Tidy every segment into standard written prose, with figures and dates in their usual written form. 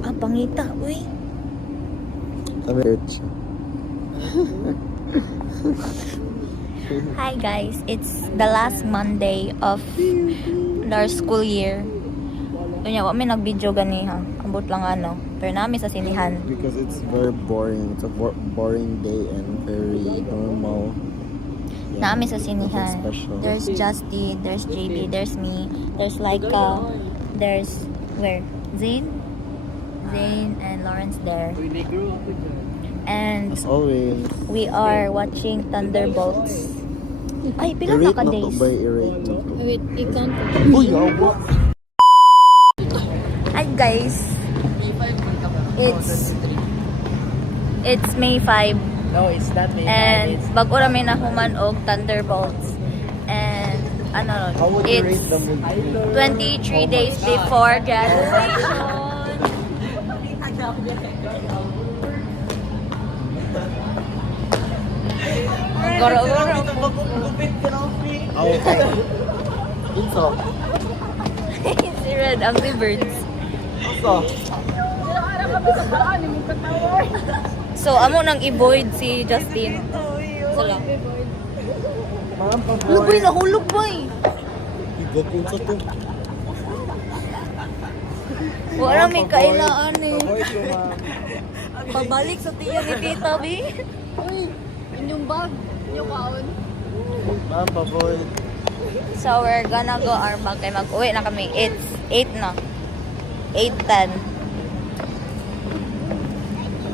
Ah, pangita, uy. Hi guys, it's the last Monday of our school year. Kunya, wa may nag-video gani ha. Ambot lang ano. Pero nami sa sinihan. Because it's very boring. It's a boring day and very normal. Nami sa sinihan. Special. There's Justy, there's JB, there's me, there's Laika, there's where? Zane? Zane and Lawrence there. And As always. we are watching Thunderbolts. Ay, pila na ka days? Irate na to. Wait, ikaw. Uy, awa! Hi guys. It's May 5. No, it's not me. And bago rami na human og Thunderbolts. And ano, How would you rate it's the movie? 23 days before graduation. Goro-goro. Okay. Inso. Si Red, Angry Birds. Inso. So, amo nang i-void si Justin. So lang. Ma'am, Luboy, nahulog boy. Igo po sa to. Wala may kailangan eh. Avoid ko, ma'am. Pabalik sa tiyan ni Tita B. Uy, inyong bag. Inyong kaon. Ma'am, avoid. So, we're gonna go our bag. Kaya mag-uwi na kami. It's 8 na. 8:10.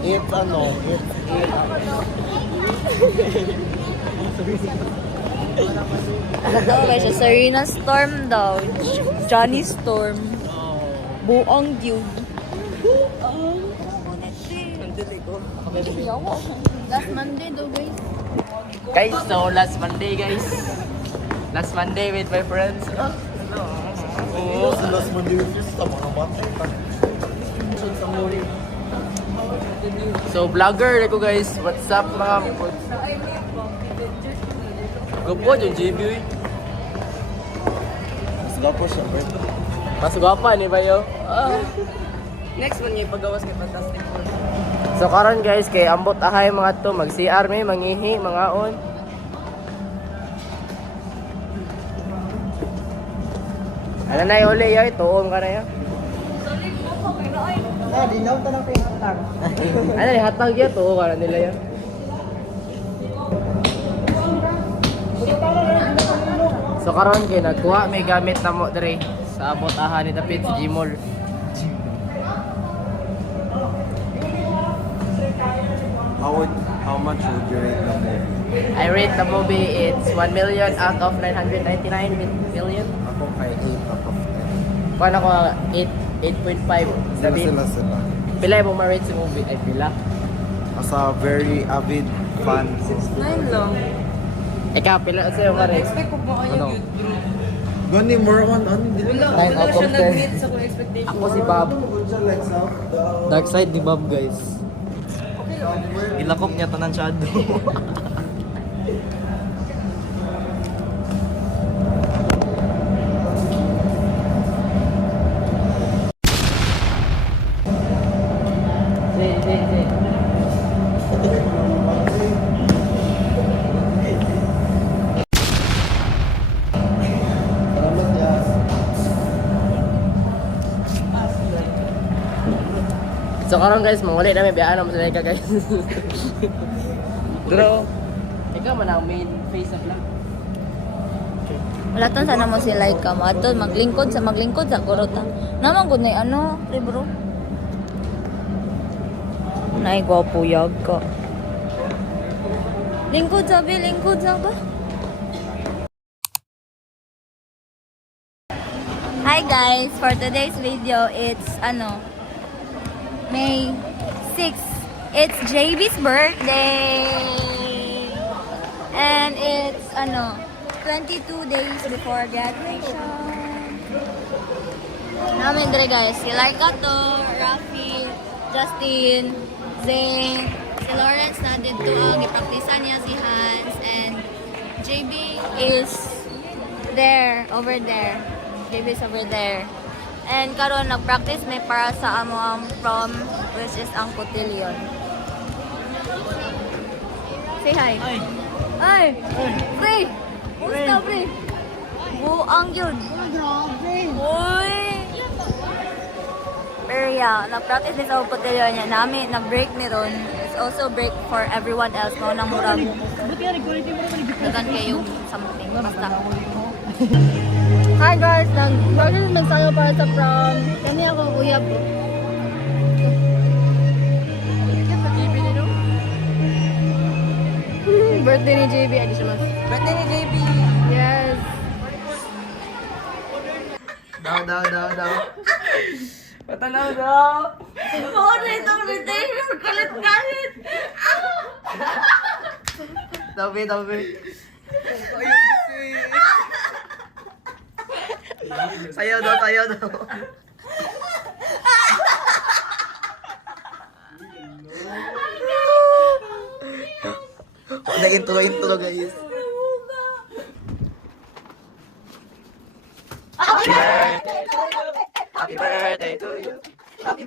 It's ano? It's Ano ba siya? Serena Storm daw. Johnny Storm. Buong Dude. Last Monday daw, guys. Guys, so last Monday, guys. Last Monday with my friends. Oo, sa last Monday with you sa mga matay pa. So, vlogger ko guys. What's up mga mukod? Gupo yung JB. Mas gapo siya, bro. Mas gwapa ni Bayo. Next one yung paggawas kay Fantastic Four. So karon guys, kay ambot ahay mga to, mag-CR may mangihi, mga on. Ano na yung uli yoy, tuom ka na yun. Dinaw ta lang kay hatag. Ano na hatag yun, tuom ka na nila yun. So karon kay nagkuha may gamit na mo dire sa abot aha ni Dapit sa Gmall. How much would you rate the movie? I rate the movie, it's 1 million out of 999 million. Ako kay 8 out of 10. Paano ko 8.5. David, Sila. pila mo ma-rate sa movie? Ay pila. As a very avid fan. 9 lang. Ikaw, pila sa'yo ma-rate? Expect ko ba kayo Ano? yun? Gani, more on, Wala, 9 wala out of siya 10. nag-meet sa kong expectation. Ako si Bob. Dark side ni Bob guys. Ilakop niya tanan shadow. So karon guys, manguli na may biyaan naman sa guys. Bro, ikaw man ang main face up lang. Wala ton sana mo si Laika. Mato, maglingkod sa kurota. Naman gud na ano, pre bro. Nay gwapo yag ka. Lingkod sa ba? Hi guys, for today's video, it's May 6. It's JB's birthday. And it's 22 days before graduation. Namin dire guys, si Laika to, Rafi, Justin, Zane, si Lawrence na dito, gipraktisan niya si Hans, and JB is there, over there. JB is over there. And karon nag-practice may para sa amo prom, which is ang cotillion. Say hi. Ay! Pre! Kumusta, pre? Buang yun. Uy! Pero yeah, nag-practice din sa cotillion niya. Nami, nag-break ni Ron. It's also break for everyone else. Mga nang murag. Dagan kayo something. Basta. Hi guys, nag-practice naman tayo para sa prom. Kani ako uyab po. Birthday ni JB, adi siya mas. Birthday ni JB. Yes. Daw. Patanaw daw. Oo, ito birthday. Kalit-kalit. Tabi. Sayaw daw. Nag-intro guys. Happy birthday to you. Happy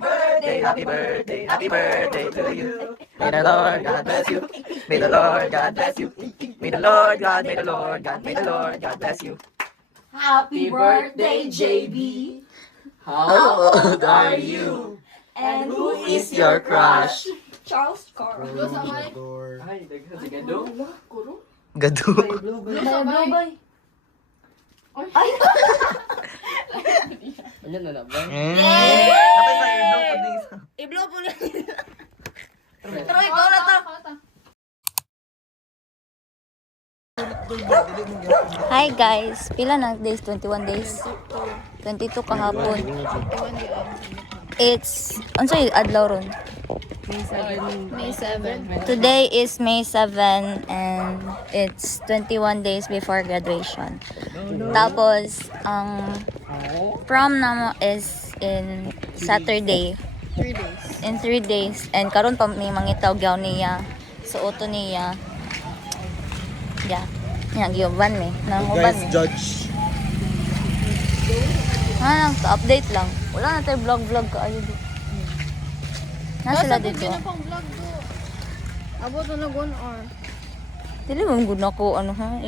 birthday to you. May the Lord God bless you. May the Lord God bless you. May the Lord God bless you. Happy birthday, JB. How old are you? And who is your crush? Charles Carl. Ay, daghan si Gado. Gado. Ano na ba? Kapay sa iblo po din. I-blow po lang. Pero ikaw na to. Hi guys, pila na days? 21 days? 22 kahapon. It's, unsay adlaw ron? May 7. Today is May 7 and it's 21 days before graduation. Tapos, ang prom namo is in Saturday. 3 days. In 3 days. And karon pa may mangitaw gaw niya. Suoto niya. Yeah. Yan, giuban mi. Nanguban mi. Judge. Update lang. Wala na tayo vlog ka ayo dito. Nasa sila dito. Hindi na pang vlog do. Abot na nag 1 hour. Dili mo gud nako ano ha.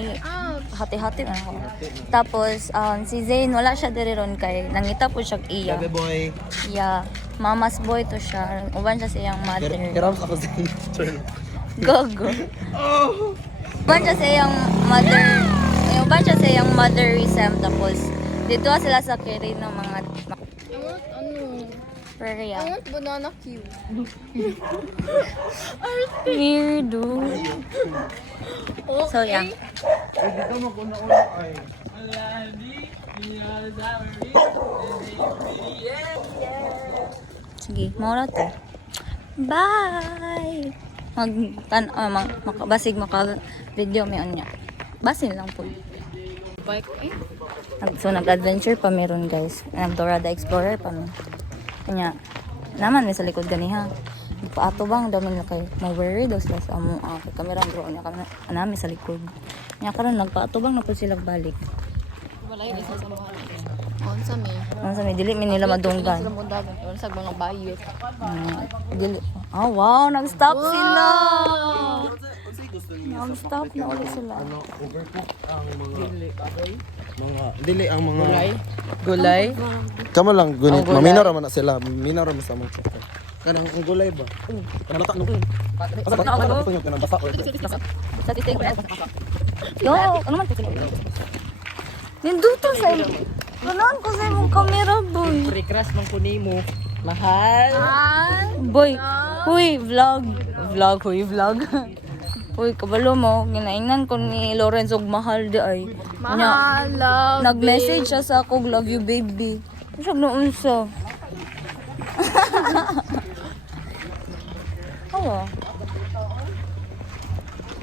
Hati-hati na ako. Tapos si Zayn wala siya diri ron kay nangita po siya iya. Gabi boy. Yeah. Mama's boy to siya. Uban siya sa iyang mother. Kiram sa kasi. Gogo. Uban siya sa iyang mother. Uban siya sa iyang mother Sam tapos dito sila sa kiri ng mga I want praria. I want banana cue. Weirdo. So yeah. Sige, maura to. Bye! Basig maka video may onya. Basin lang po. Bike eh. So nag-adventure pa meron guys. Nag-Dora the Explorer pa meron. Kanya, naman may sa likod ganiha. Paato bang dami na kay may worry daw sila sa amo kay kamera drone niya kami anami sa likod. Nya karon nagpaato bang na po sila balik. Wala yung isa sa mga. Onsa me. Unsa may dili mi nila madunggan. Sila mundag. Onsa mga bayot. Dili. Oh wow, nag-stop sila. Nag-stop na ulit sila. Overcook ang mga dili ang mga Gulay? Kamo lang gunit. Ang gulay. Maminaw ra man na sila. Maminaw ra man sa mga chicken. Kanang ang gulay ba? Kanang lata no. Asa ba ako ko kanang basa or. Sa titing ko. Yo, ano man kasi? Ninduto sa imo. Kanon ko sa imong camera, boy. Pre-crash man ko nimo. Mahal. Boy, huy, vlog. Vlog. Uy, kabalo mo, ginaingnan ko ni Lawrence og mahal di ay. Mahal, love, Nag-message siya sa ako, love you baby. Siya noon sa. Awa.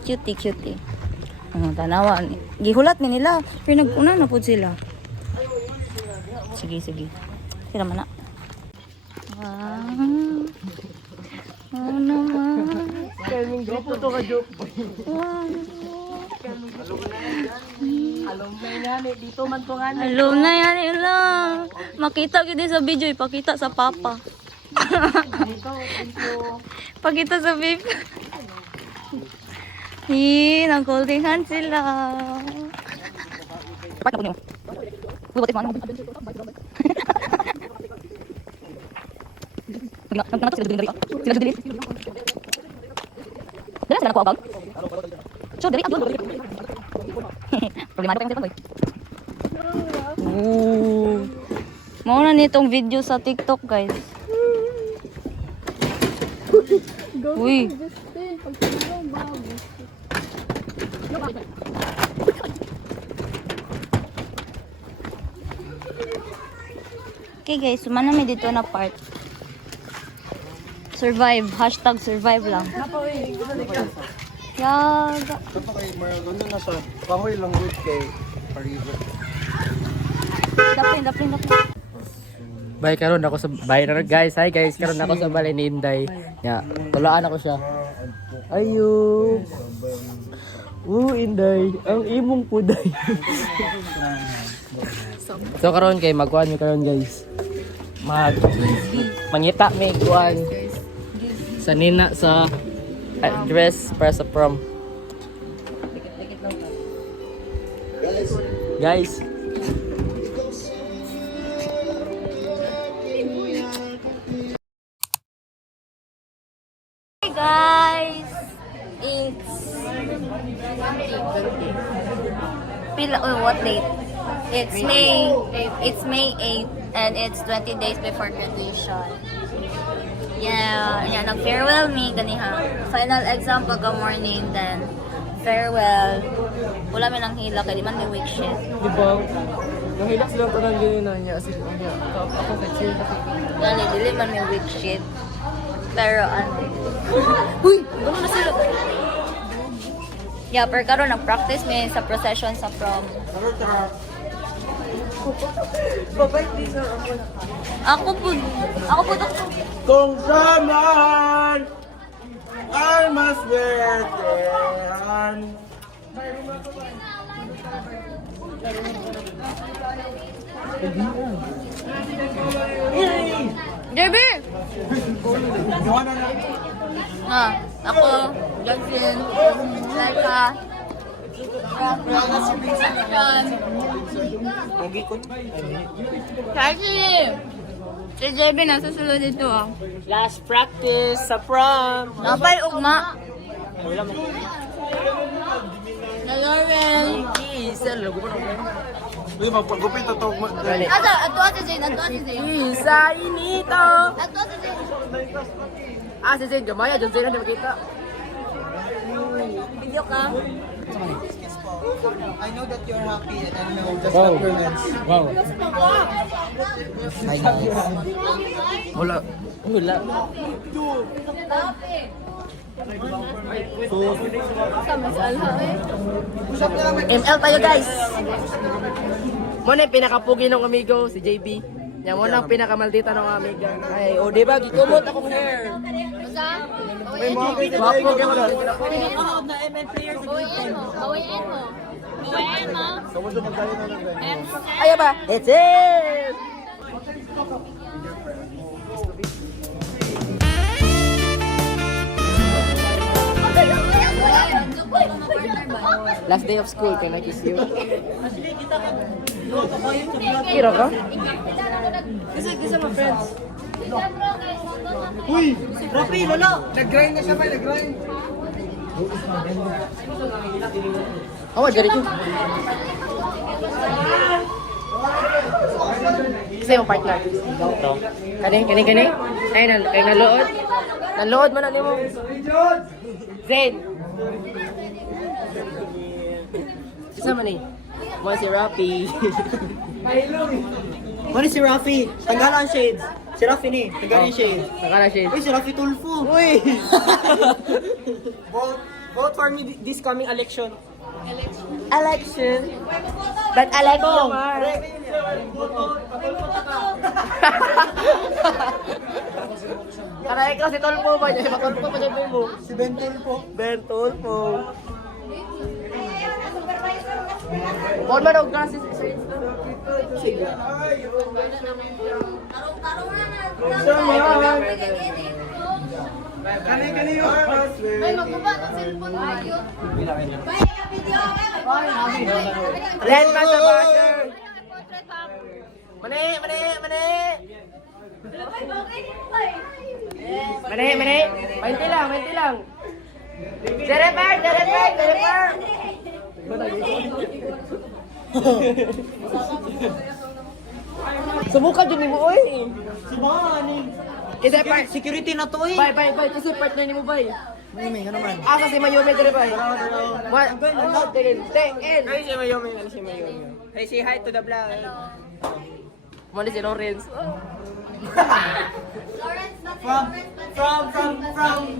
Cutie. Ang tanawan. Gihulat ni nila. Pero nag-una na po sila. Sige. Sila man na. Oh naman. Kaming grupo to ka joke. Wow. Alumni yan lang. Makita ko din sa video, ipakita sa papa. Pakita sa babe. Nag-holding hands sila. Mau na nitong video sa TikTok, guys. Uy. Okay guys, sumana mi dito na part. Survive. Hashtag survive lang. Yaga. Ito kay Marl, ano na siya? Kahoy lang good kay Parizo. Daplin. Bye karon ako sa bye na guys. Hi guys, karon ako sa balay ni Inday. Ya, tulaan ako siya. Ayo. Inday, ang imong puday. So karon kay magkuan mi karon guys. Mangita mi kuan sa nina sa dress para sa prom. Guys, Hey guys, it's what date? It's May 8th and it's 20 days before graduation. Yeah, nag-farewell me ganiha. Final exam pagka morning, then farewell. Wala mi nang hila kay di man may week shift. di ba? Nahilak sila ko nang ganyan na niya. Ako sa chill. Gani dili man may week shift. Pero ano? Uy, gano'n na sila. Yeah, pero karon nag-practice mi sa procession sa prom. Ako po Kung saan ay mas wertehan. Derby! Ako, Jocelyn, Laika, Charlie! Si JB nasa sulod dito ah. Last practice sa prom. Napay ugma. Na Lauren. Uy, magpagupit ito. Ato si Zane. Isa inito. Ato si Zane. Si Zane, gamaya. John Zane na makita. Video ka. I know that you're happy and I know just Wow. like your friends. Wow. Hi guys. Wala. ML tayo guys. Muna yung pinakapugi ng amigo, si JB. Yan, muna ang pinakamaldita ng amiga. Ay, o diba, gikumot akong hair. Wapo, kaya wala. Ayaw ba? It's it! Last day of school, can I kiss you? Kira ka? Kasi mga friends. Uy! Rafi, lolo! Nag-grind na siya ba? Nag-grind? Oh, dari ko. Isa yung partner. Kani. Ay, kay nalood. Nalood man na mo. Zayn. Isa man eh. Mo si Rafi. Ano si Rafi? Tanggalan ang shades. Si Rafi ni, tanggalan yung shades. Nakala siya. Uy, si Rafi Tulfo. Uy! Vote for me this coming election. Election. But I like you more. Aray ko si Tolpo ba? Si Tolpo pa siya mo. Si Ben Tulfo. Ben Tolpo. Kung man og glasses sa Insta. May magbuba ng cellphone mo yun. Land man sa basher. Mani. Mainti lang. Jereper. Subukan dyan ni mo, oy. Subukan ni. Isa part. Security na to eh. Bye. Isa partner ni mo, bye. Mayumi, ano man? Asa si Mayumi dere, bye. What? Take in. Hey, si Mayumi. Hey, say hi to the vlog. Mali si Lawrence. From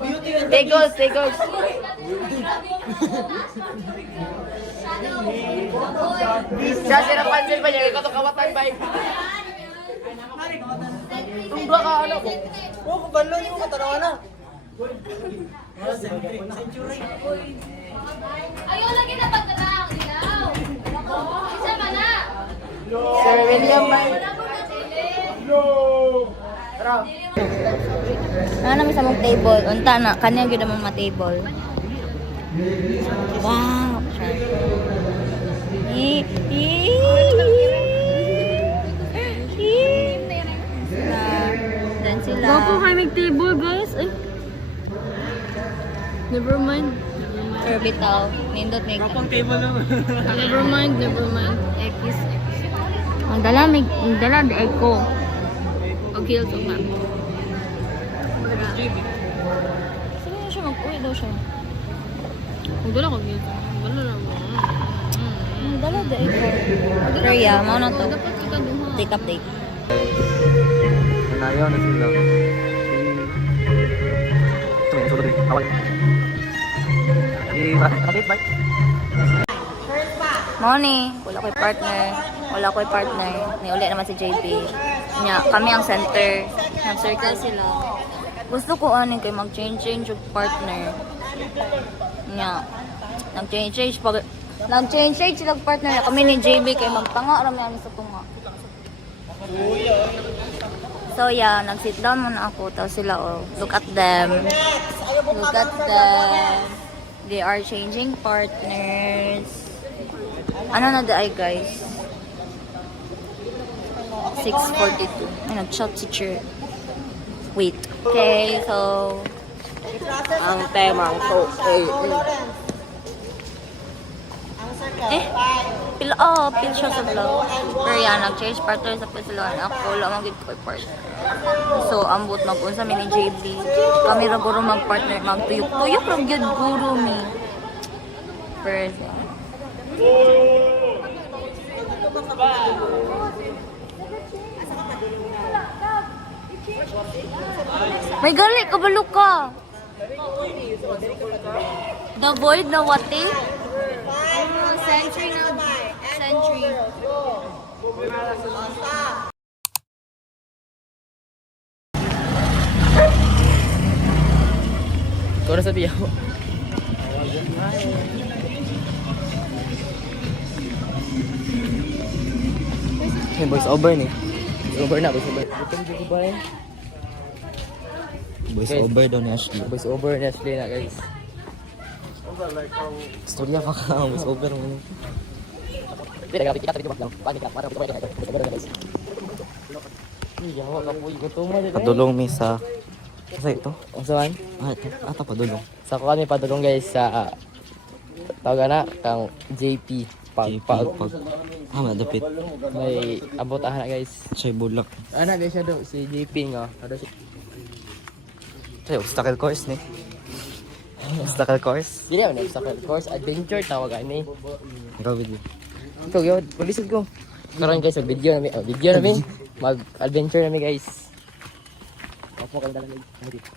Beauty and Take goals. Siya sira pansin ba niya? Ikaw to kawatan, bye. Tungga ka, ano ko? Oh, kabalo niyo katanawan na. Ayaw lagi na pagkatang, dilaw. Isa man na. Sir William, bye. Tara. Namin sa mong table. Unta na, kanya gyud naman ma-table. Wow. Dan sila. Bago kayo mag-table, guys. Ay. Never mind. Pero bitaw, nindot may Never mind. X. ang dala di ay ko. Okay, so ma'am. Sabi niya siya mag-uwi daw siya. Kung dala ko dito. Wala na mo. Ang dala di ay ko. Pero yeah, mao na to. Dapat kita duha. Take update. Nanayaw na sila. Ito may sulit. Awal. Okay, bye. Morning. Wala ko'y partner. May uli naman si JP. Nya, kami ang center. Nag-circle sila. Gusto ko aning kay mag-change yung partner. Nya, nag-change sila partner. Kami ni JB kay magtanga rami ani sa tunga. So yeah, nag-sit down muna ako. Tapos sila, oh, look at them. They are changing partners. Ano na daay, guys? 6:42. Ay, nag-chat si Chair. Wait. Okay, so... Ang temang to. Pil siya sa vlog. Pero yan, nag-change partner sa sila. Ako, wala magiging ko partner. So, ambot mag-unsa mi ni JB. Kami ra guro mag-partner, magtuyok-tuyok ra gyud guro mi. Person. May gali, kabalo ka. The void na wati? Century na. Century. Ikaw na sabi ako. Voice over ni. Over na. Bukan juga ba eh? Voice over daw ni Ashley. Voice over na Ashley na, guys. Storya pa ka. Voice over mo. Tidak grabe kita tadi lang. Panik ka para kita ito. Voice over na, guys. Yawa ka po yung tumo dito. Padulong mi sa... Kasi ito? Ang saan? Ito. Ata padulong. Sa kuan may padulong, guys, sa tawag na kang JP pag Madapit. may abotahan na, guys. Siya'y bulak. Ana guys siya do si JP nga. Ano si Siya'y obstacle course ni. Obstacle course. Dili na obstacle course adventure tawag ani. Ikaw with you. Ito gyud, pulisod ko. Karon guys, video namin. Mag-adventure namin, guys. Ako kang dalang dito.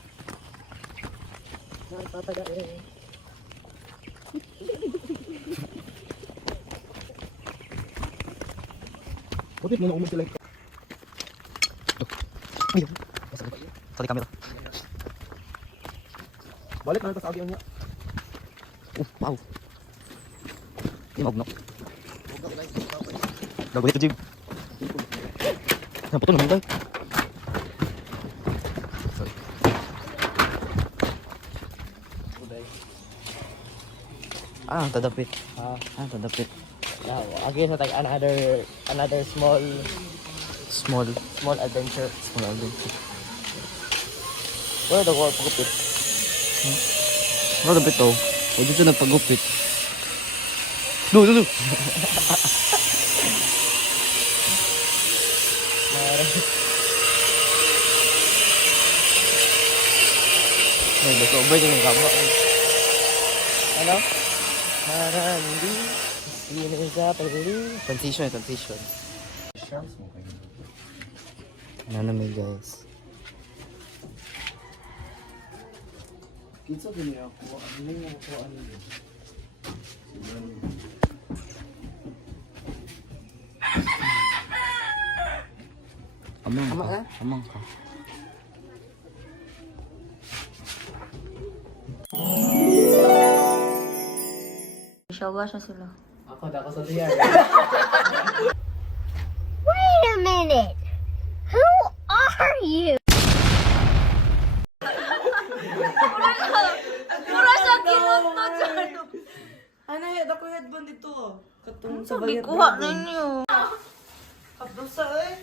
Bakit mo na umis sila? Sa camera. Balik na ito sa audio niya. Wow. Di magno. Dago ito, Jim. Naputol naman tayo. Tadapit. Tadapit. Again, sa another small Small adventure. adventure. Where the world pagupit? Ano dapit to? O dito nagpagupit. Lu. May gusto ba yung gamba? Ano? Marandi. Sino sa paguli? Transition. Ano may guys? Kinsa gini ako? Ano yung ako ano? Amang ka. Shawa siya sila. Ako sa DR. Wait a minute. Who are you? Mura siya kinunod siya. Ano head ako headband dito. Katong sa Sabi kuha ninyo. Kapdosa eh.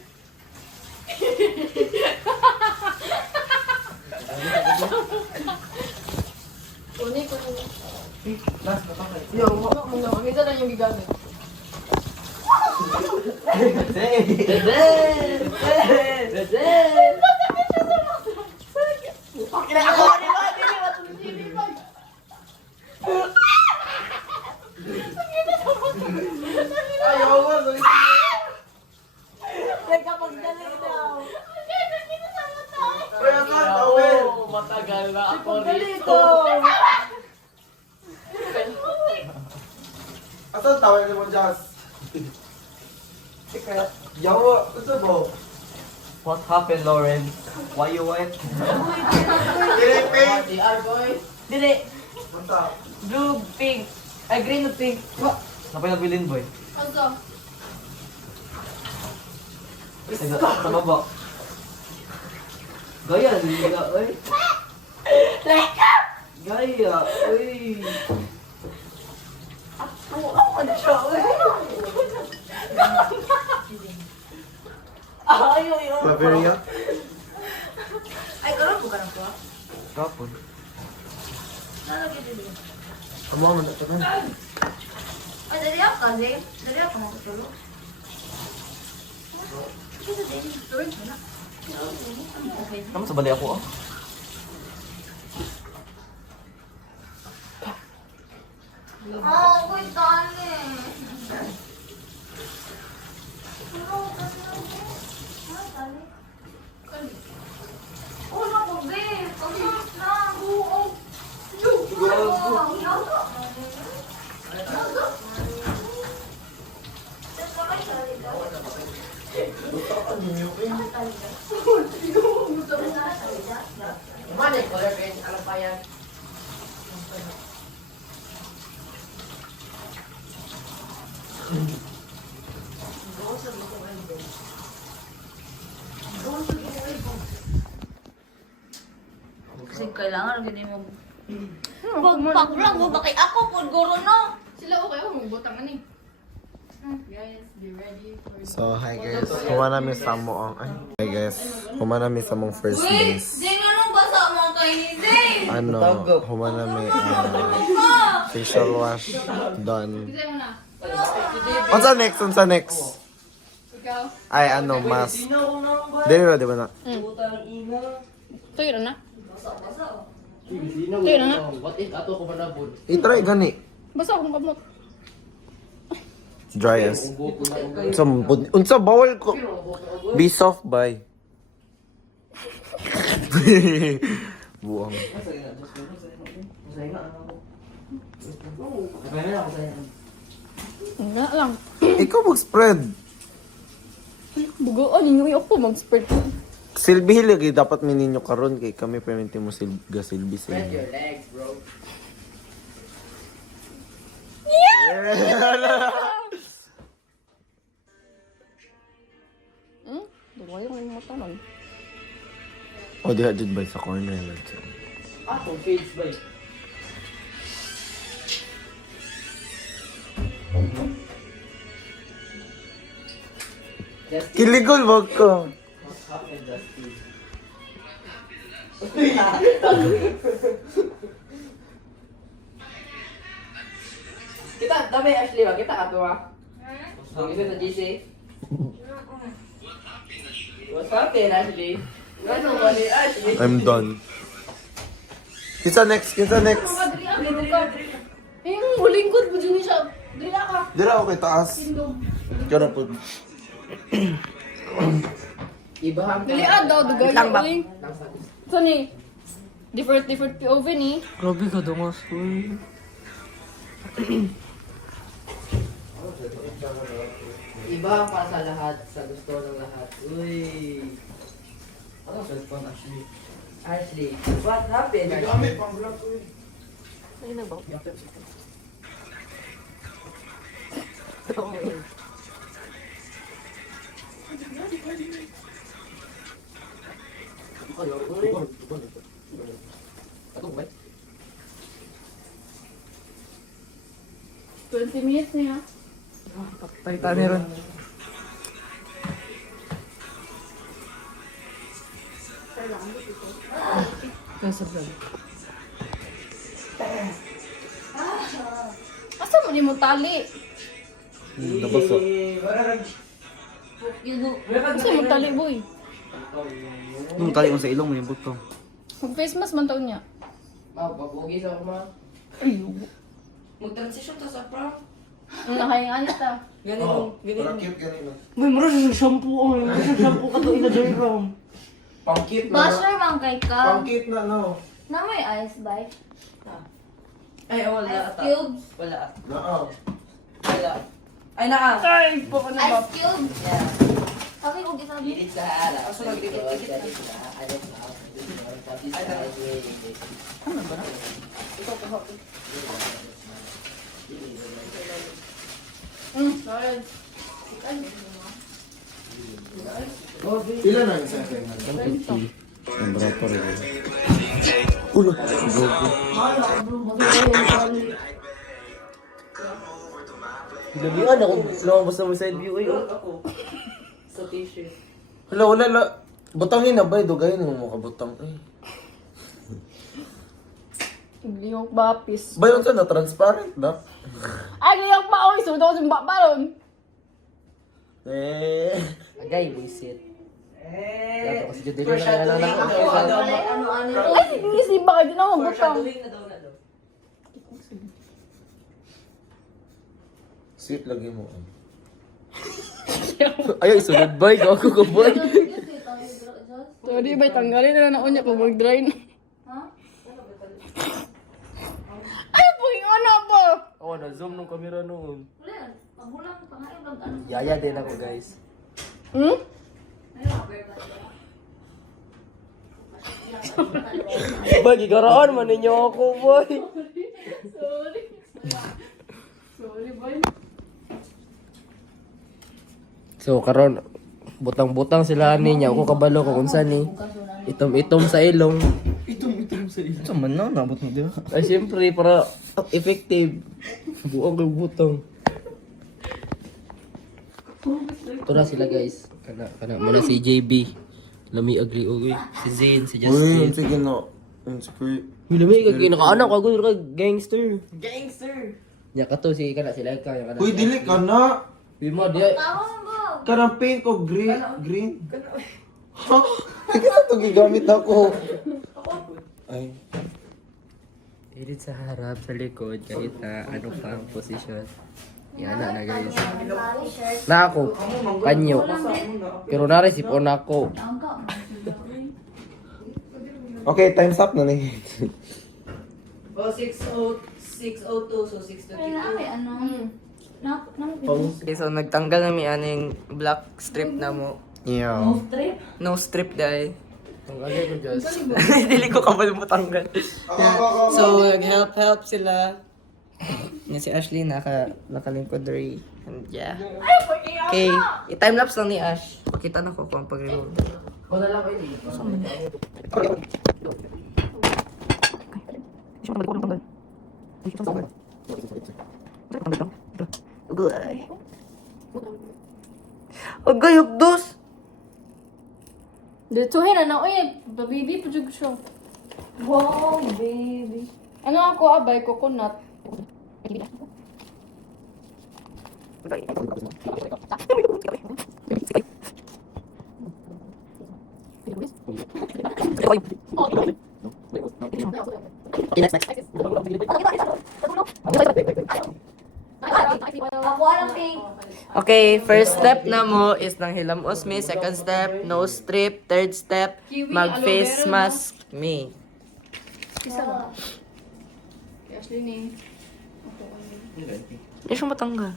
Matagal na ako rito. Asan tawag ni mo, Jazz? Yawa, ito ba? What happened, Lauren? Why you went? Pink! DR boy. Dili. Punta. Blue, pink. Ay, green na pink. Napay nabilin, boy. Also, Sa baba. Gaya, liga, oy. Gaya, oy. Claveria? Kapon. Amo man ito na. Ay, dali ako kasi. Dali ako makatulog. Kamu sa bali ako, ah. Oh, good dali. Oh, naku, babe. Pagkas na. Oo. Mana color green? Alam pa yan. Kasi kailangan gini mo. Pag lang mo ba kay ako pud guro no. sila okay ako magbutang ani. Guys, be ready for So, hi guys. Kuma namin sa mo. Hi guys. Kuma namin sa mong first days. Ding anong basa mo kay ni Zay? Ano, kuma namin facial wash done. Kasi mo na. Unsa next? Unsa next? Ikaw. Ay, ano, mas. Dili na, di ba na? Tuyo na. Tayo na nga. What if ato ko manabod? I-try gani. Basta akong kamot. Dry as. Unsa bawal ko. Be soft by. Buang. Wala lang. Ikaw mag-spread. Bugoon, inuwi ako mag-spread. Silbi lagi dapat mininyo karon kay kami permente mo silbi sa Spread inyo. your legs, bro. Wala yung mga tanon. O, diha dyan ba sa corner lang siya? Atong fades ba eh? Kiligol, wag ka. Kita, dami Ashley ba? Kita ka to ha? Ang isa sa GC? What's happening, Ashley? Ano ba ni Ashley? I'm done. Kinsa next? Kinsa next? Yung huling good po dyan siya. Dila ka. Dira ako kay taas. Ikaw na po. Ibahang ka. Dilian daw, dugay Lang ba? huling. So ni, different POV ni. Grabe ka dungos. Ibahang para sa lahat, sa gusto ng lahat. Uy! Ano sa phone, Ashley? Ashley, what happened? Ashley? Ay, na ba? Ano ba? 20 minutes niya. Tayo meron. Asa mo ni mo tali? Nabasa. Asa mo tali, boy? Nung tali ko sa ilong mo yung butong. Mag face mask man taon niya. Mabugi sa kuma. Ayun. Mag-transition ta sa prank. Nakayang ta. Ganito. Para cute ganito. May mura yung shampoo. May shampoo ka to ina dyan ram. Pang-cute na. Basher man kay ka. Pang-cute na, no? Na may ice by. Ay, wala Ice ata. cubes. Wala. Naaw. Wala. Ay, naa. Ay, po ko na ba? Ice cubes. Yeah. Sabi ko ginabi. Didit sa harap. Aso lang dikit. Ano ba na? Sorry. Pila na yung second hand? 150. Sombra pa rin. Ulo. Gabihan ako. Lumabas na mo side view. Ay, Ako. Sa t-shirt. Wala. Butangin na ba? Dugay na mo kabutang. Liyok bapis. Bayon ka na, transparent na. Ay, liyok ba? Oy, sunod ako sa babalon. Agay, buisit. Dato kasi dito na lang ako. Ay, English di ba? Di na ako butang. Sweet lagi mo. ayaw isunod ba? Gago ka ba? Sorry, bay, tanggalin na lang na unya kung mag-dry na. Ay, pwing ano po? Oo, na-zoom nung camera noon. Wala. Pagulang pa nga yung ano. Yaya din ako guys. Hmm? Boy, gigaraan man ninyo ako boy. Sorry. Sorry, boy. So karon butang-butang sila niya ako kabalo ko kung saan ni itom-itom sa ilong. Ito man na, nabot mo diba? Ay siyempre para effective. Buong kay butang. Ito na sila guys. Kana muna si JB. Lami agree oy. Si Zane, si Uy, Justin. sige na. Insecure. Lami ka kinakaanak ako ka gangster. Gangster. Ya kato si kana sila ka kana. Uy, dili ka na. Di mo dia. Tawang ba? Karang paint ko green. Green. Ha? Ay, kaya ito gigamit ako. Ay. Edit sa harap, sa likod, kahit na ano pa ang posisyon. Yan na guys. Na ako, panyo. Pero naresip on ako. Okay, time's up na ni. Oh, 6:02, so 6:22. Ay, na may ano. Okay, so nagtanggal na mi aning black strip na mo. Yeah. No strip dahil. Ang agay ko just. Dili ko kabal mo tanggal. So nag-help sila. Nga si Ashley nakalingkod rin. And yeah. Okay, i-timelapse lang ni Ash. Pakita na ko kung ang pag-reload. Ko na lang kayo dito. Agay, hugdos! Dituhin na na, uy, baby, pujug siya. Wow, baby. Ano ako, abay, coconut. Ako alam pink. Okay, first step na mo is nang hilamos me. Second step, nose strip. Third step, Kiwi, mag-face aloe vera, mask me. Isa ba? Kay Ashley ni. Hindi siya matanggal.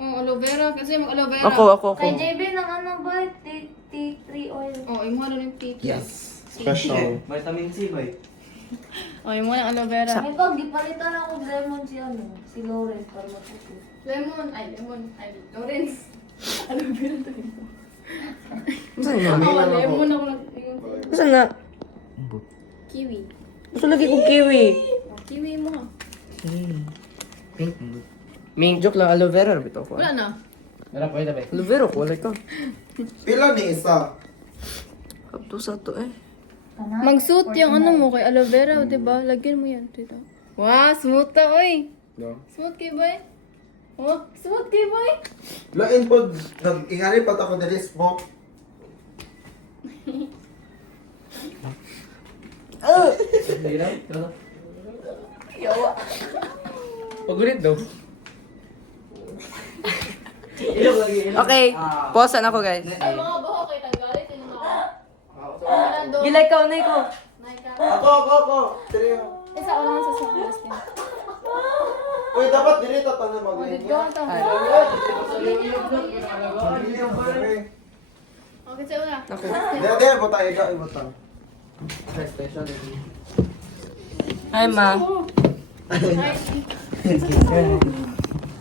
Oh, aloe vera. Kasi mag-aloe vera. Ako. Kay JB ng ano ba? Tea tree oil. Oh, imo na ng tea. Yes. Special. Vitamin C ba? Oh, imo na aloe vera. May pag gipalitan ako lemon si ano, si Lawrence para matuto. Lemon. Ay, Lawrence. Aloe vera to ito. Saan na? Oh, lemon ako nag... Saan na? Kiwi. Gusto lagi kong kiwi. Oh, kiwi mo. Pink. Ming joke lang, aloe vera. Bito ko. Wala na. Wala po ito ba? Aloe vera ko, wala ka. Pila ni isa? Kapto sa to eh. Mag-suit yung ano mo kay aloe vera, diba? Lagyan mo yan. Dito. Wow, smooth ta, oy. No. Smooth kay boy. Oh, smooth kay boy. Lain po, nag-ingari pa ako dali smoke. Hindi lang. Pagulit daw. Okay, pause na ako guys. Ay, mga buho kay tanggalit. Yun mga. Gilay ka, unay ko. Ako. Seryo. Isa ko naman sa surprise niya. Uy, dapat dili ta tanan Oh, mag-ingay. dito ang tawag. Okay. Okay, sa una. Dede, butang ikaw, ibutang. Hi ma.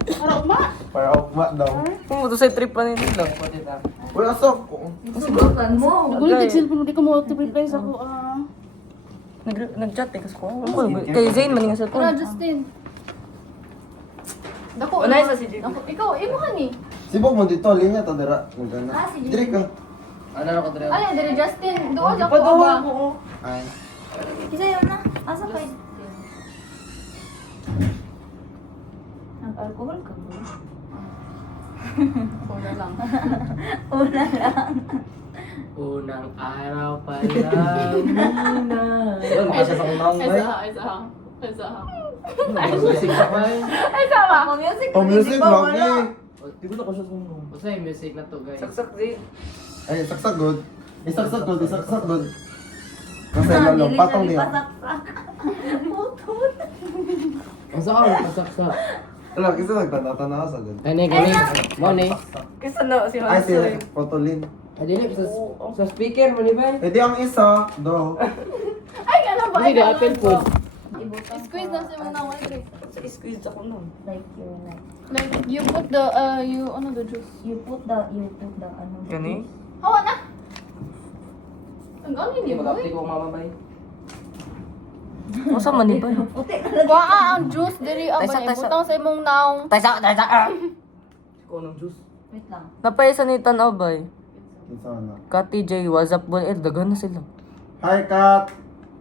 Para uma. Para ugma daw. Kung mo sa trip pa nila. Uy, asok. Subukan mo. Nagulit yung cellphone, hindi ko mo reply sa ko. Nag-chat eh kasi ko. Kay Zayn maning sa Para, Justin. Dako, Unay sa si JB. Dako, ikaw, imo ka ni. Sibok mo dito, linya ta dira. Magana. Ah, sige. Diri ka. Ano na ko dre? Alin, dire Justin. Doon ako ba? Ay. Kasi yun na. Asa kayo? Nag-alcohol ka ba? Una lang. Una lang. Unang araw pa lang muna. Yun, makasya sa unang Ay, sa. Ay, sama. Ako music. Oh, music lagi. Di ko na ko siya sa unang. Basta yung music na to guys. Saksak Zayn. Ay, saksak good. Isaksak good. Kasi lalong patong niya. Ang saan ang pasaksa? Alam, isa nagtana-tana sa good. Kani. Mo ni. Kasi na si Ay, si Hansoy. Potolin. Adili sa speaker mo ni ba? Eh di ang isa, do. Ay, ano ba? Kasi di apple food. Squeeze na sa mga naway, Grace. Sa squeeze ako nun. Like you're like, Like, you put the, the juice. you put the ano. Gani? Hawa na! Ang galing Hindi niyo, magapti boy. ko mama bay. Masa man ba? Kuha ang juice, diri ang Taysa, taysa. ibutang sa imong naong. Taysa. Ko ng juice. Wait lang. Napaysa ni Tanaw bay. Kinsa na. Kati J, WhatsApp bullet. Dagan na sila. Hi, Kat.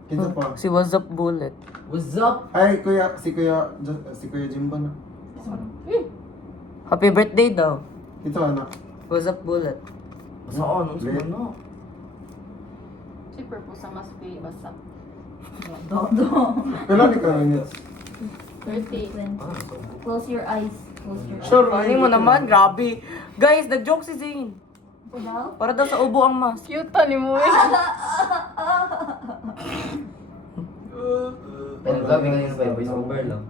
Kinsa pa? Si WhatsApp bullet. What's up? Hi, kuya. Si kuya Jimbo na. Happy birthday daw. Kinsa na. WhatsApp bullet. Saan? Ang Lit. no? Si Purpose ang mas pay, basta. Pila ni ka minutes? 30. Close your eyes. Close your eyes. Sure, Ano mo naman? Grabe. Guys, nag-joke si Zayn. Ano? Para daw sa ubo ang mask. Cute ni mo eh. Pero gabi ngayon ba? Voice over lang.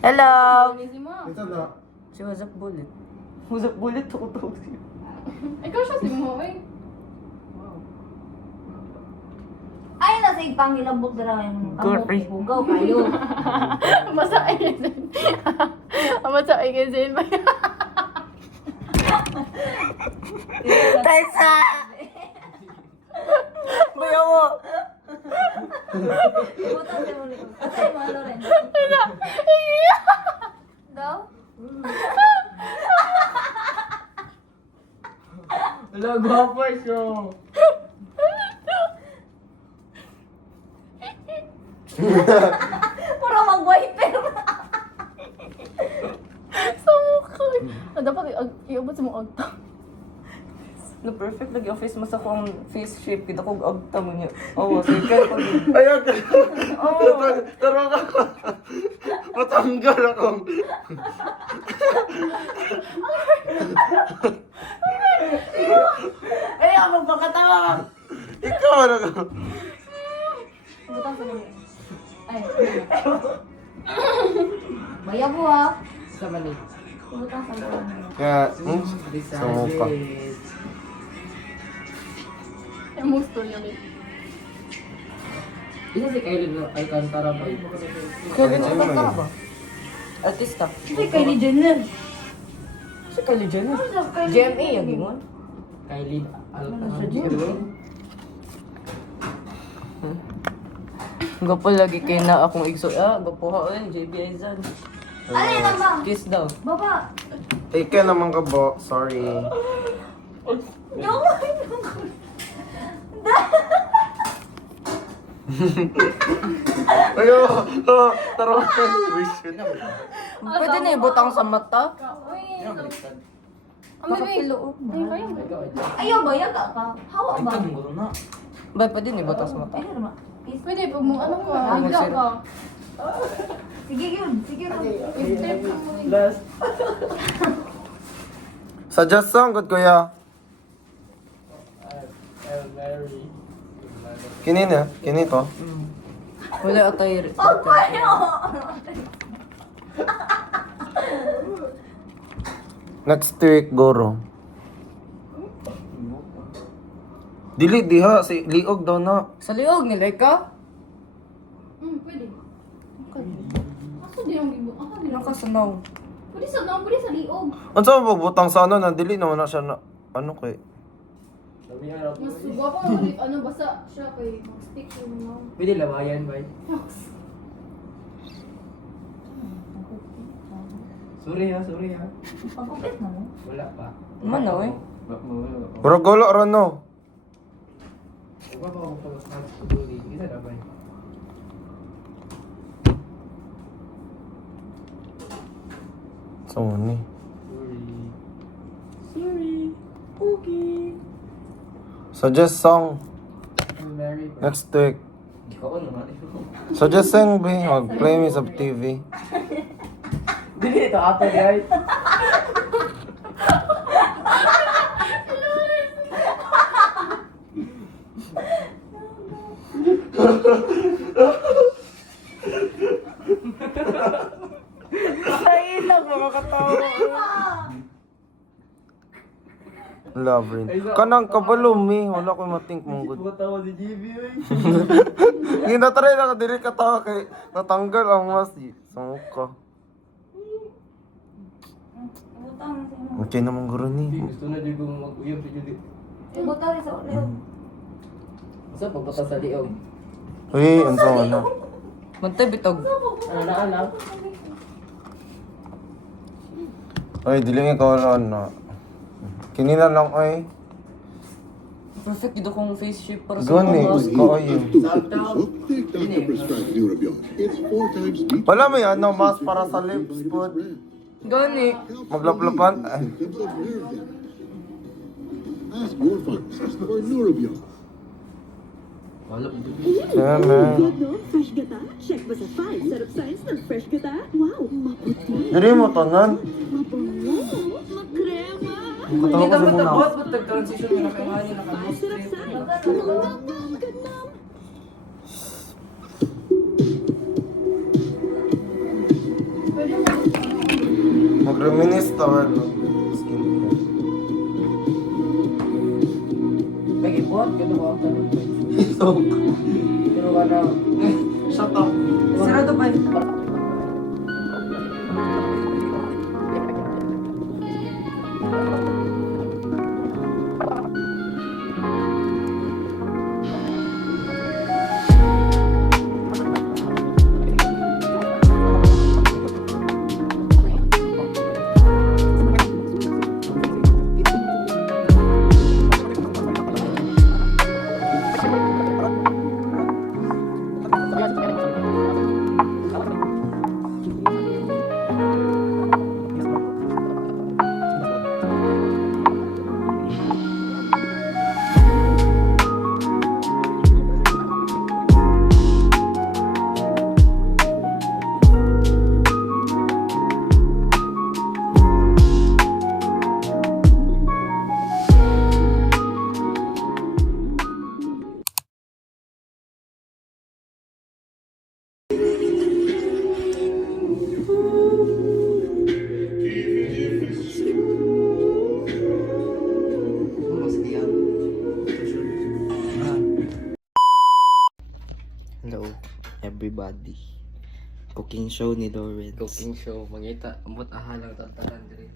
Hello! Busy mo. Kinsa na. Si WhatsApp bullet. WhatsApp bullet, tukot siya. Ikaw siya si mo eh. Ay, nasa ipangilabot na lang yung Gory. Hugaw kayo. Basta ayun. Ama sa ay kasi ba? Tessa! Bayaw mo! Butang sa muli ko. Atay mo, Loren. Daw? Wala, gwapo siya. Puro mag-wiper. Sa mukha. Dapat iabot sa mukha agta. No, perfect lagi ang face mask ako ang face shape. Kita ko agta mo niya. Oo, sige ko. Ayaw ka. Taro ka. Matanggal ako. Ayaw, magpakatawa. Ikaw na ka. Butang sa muli. Ay. Bayaw mo ah. Sa mali. Butang sa muli. Kaya, sa mukha. Yung most story ulit. Isa si Kylie na Alcantara ba? Kevin, sa ka ba? Artista. Si Kylie Jenner. Si Kylie Jenner. GMA, yung gingon. Kylie Alcantara. Gapo lagi kayo na akong igso. Gapo ha, JB Aizan. Alay lang ba? Kiss daw. Baba. Ike naman ka bo. Sorry. Yung Ayaw. Taro ka. Wish yun. Pwede na ibutang sa mata. Ang bebe. Ay, kaya ba? ayaw ba? Yaga ka? Hawa ba? Bay, pwede na ibutang sa mata. Ay, naman. Pwede pag mo ano ka, higa ka. Sige yun. Sige yun. I-step ka mo. Suggest song, good kuya. Kini na? Kini to? Wala atay. Next week, Goro. Dili, diha. Si Liog daw na. Sa liog nila ka? Pwede. Asa di ang gibo? Asa di ang Nakasanaw. Pwede sa naong, pwede sa liog. Ano sa magbutang sa ano na dili naman na siya na ano kay. Mas suga pa mo ulit, ano, basta siya kay mag-stick yung naong. Pwede lawayan ba? Sorry ha. Pagkupit na mo. Wala pa. Mano eh. Pero golo ra no. Wala pa akong pag-study. Isa na ba? So ni. Sorry. Suggest song I'm very next week. Oo naman. Suggest song be mag-play me sa TV. Dili ito ato guys. Ay, lang mga katawa. Love rin. Kanang kabalom eh. Wala ko matink mong good. Matawa si JB eh. Hindi na try na dili ka tawa kay natanggal ang mas sa mukha. Butang sa mo. Okay naman guro ni. Gusto na din kong mag-uyab si Judy. Butang rin sa ulit. Sa pagpata sa liog. Uy, ang sa ano. Mante bitog. Ano na anak? Ay, dili nga ka na. Kinina lang ay. Perfect dito kong face shape para sa Gani, mga. kaayo. Take doctor prescribed Neurobion. It's 4 times deeper. Wala may ano, mas para sa lips po. Gani. Maglaplapan. Ay. Symptoms of nerve damage. Ask your pharmacist for Neurobion. Sana. Good, no? Fresh gata? Check ba sa 5? Sarap science ng fresh gata? Wow, maputi, Dili mo tanan. mabango, makrema. Katawa ko Hindi sa dapat muna. tapos ba't nag-transition na nakangani Ay, naka-most sarap trip. science. Ganam. Mag-reminisce tawag. Skincare. Pag-ibuhat, gano'n ko ang tanong. So, Pero ka na. shut up. Sarado ba? cooking show ni Lawrence. Cooking show. Mangita. Ambot ahalang tantanan diri.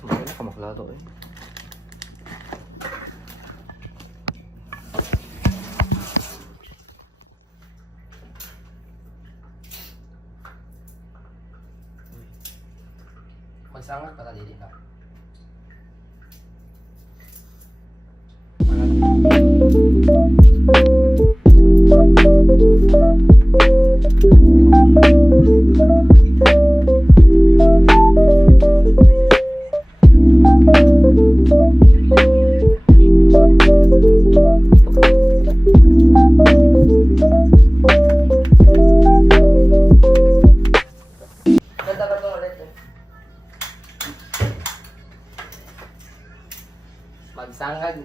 Wala ka maklaro eh. Magsangat para dili na. Ganda ka to ulit eh. Magsangag.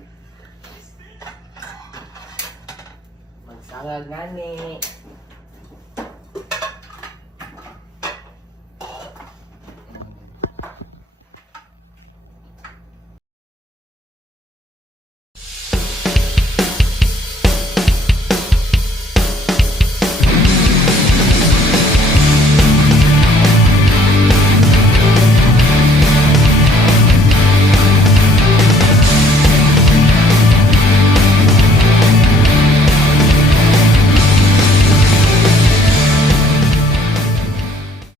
Magsangag ngani.